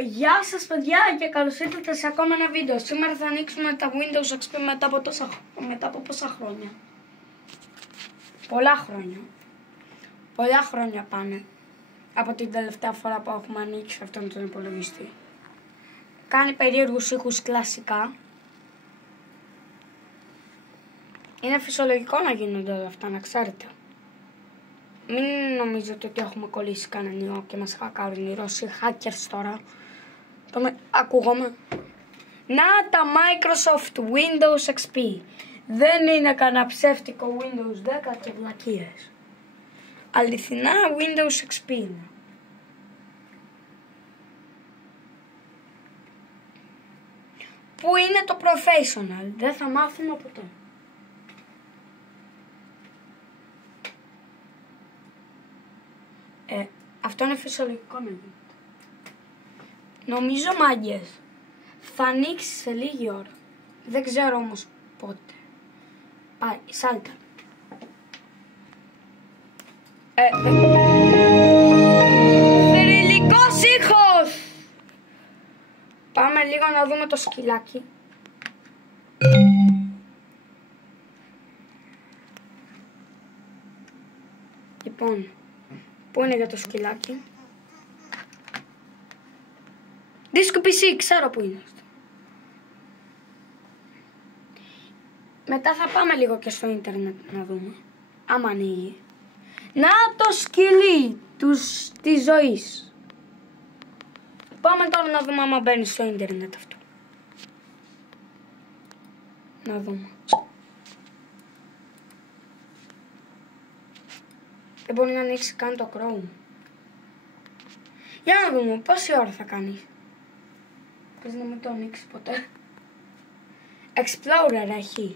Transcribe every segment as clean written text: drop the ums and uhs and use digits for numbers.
Γεια σας παιδιά και καλώς ήρθατε σε ακόμα ένα βίντεο. Σήμερα θα ανοίξουμε τα Windows XP μετά από πόσα χρόνια. Πολλά χρόνια πάνε από την τελευταία φορά που έχουμε ανοίξει αυτόν τον υπολογιστή. Κάνει περίεργους ήχους κλασικά. Είναι φυσιολογικό να γίνονται όλα αυτά, να ξέρετε. Μην νομίζετε ότι έχουμε κολλήσει κανένα ιό και μας χακάρουν οι Ρώσοι hackers τώρα. Ακούγομαι. Να τα Microsoft Windows XP. Δεν είναι κανένα ψεύτικο Windows 10 και βλακίες. Αληθινά Windows XP είναι. Πού είναι το Professional, δεν θα μάθουμε ποτέ. Αυτό είναι φυσιολογικό να γίνεται. Νομίζω, μάγκες, θα ανοίξει σε λίγη ώρα. Δεν ξέρω όμως πότε. Πάει, σάλτα. Θρυλικός ήχος! Πάμε λίγο να δούμε το σκυλάκι. Λοιπόν, πού είναι για το σκυλάκι? Δίσκο PC, ξέρω που είναι αυτό. Μετά θα πάμε λίγο και στο ίντερνετ να δούμε. Άμα ανοίγει. Να το σκυλί της ζωής. Πάμε τώρα να δούμε άμα μπαίνει στο ίντερνετ αυτό. Να δούμε. Δεν μπορεί να ανοίξει καν το Chrome. Για να δούμε πόση ώρα θα κάνει. Πες να μην το ανοίξει ποτέ. Explorer έχει.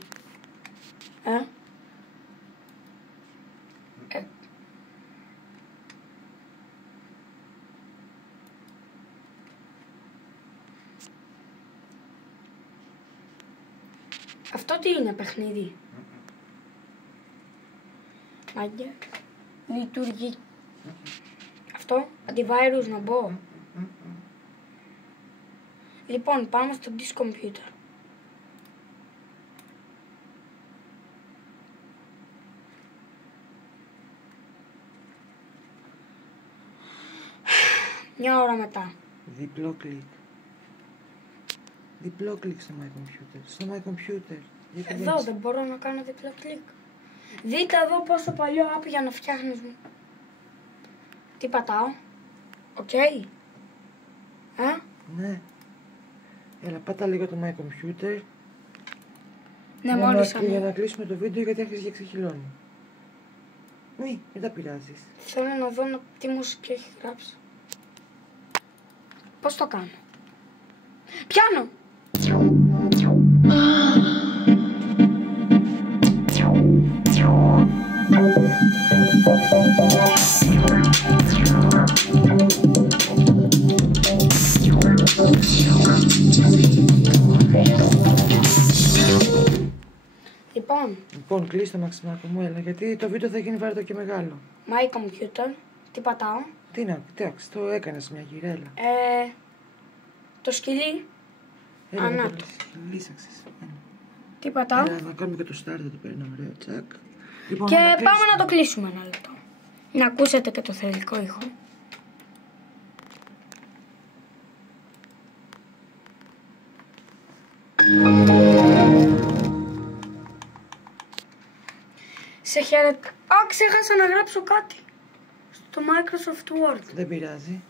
Αυτό τι είναι, παιχνίδι? Μάγκια. Λειτουργεί. Αυτό, antivirus να μπω. Λοιπόν, πάμε στο disk computer. Μια ώρα μετά. Διπλό κλικ. Διπλό κλικ στο my computer. Στο my computer. Εδώ δεν μπορώ να κάνω διπλό κλικ. Δείτε εδώ πως το παλιό app για να φτιάχνεις μου. Τι πατάω? Οκ. Ναι. Έλα, πάτα λίγο το my computer. Ναι, μόλις για να κλείσουμε το βίντεο γιατί άρχισε και ξεχυλώνει. Μην τα πειράζεις. Θέλω να δω τι μουσική έχει γράψει. Πώς το κάνω? Πιάνω! Λοιπόν, κλείς το μαξιμάκο μου, έλα, γιατί το βίντεο θα γίνει βάρετο και μεγάλο. My computer, τι πατάω? Τι να, εντάξει, το έκανες μια γυρέλα. Το σκυλί. Έλα, λύσαξες. Τι πατάω? Έλα, να κάνουμε και το start εδώ πέρα, ένα ωραίο τσακ. Λοιπόν, και πάμε να το κλείσουμε ένα λεπτό. Να ακούσετε και το θρυλικό ήχο. Σε χαίρετο. Ξέχασα να γράψω κάτι στο Microsoft Word. Δεν πειράζει.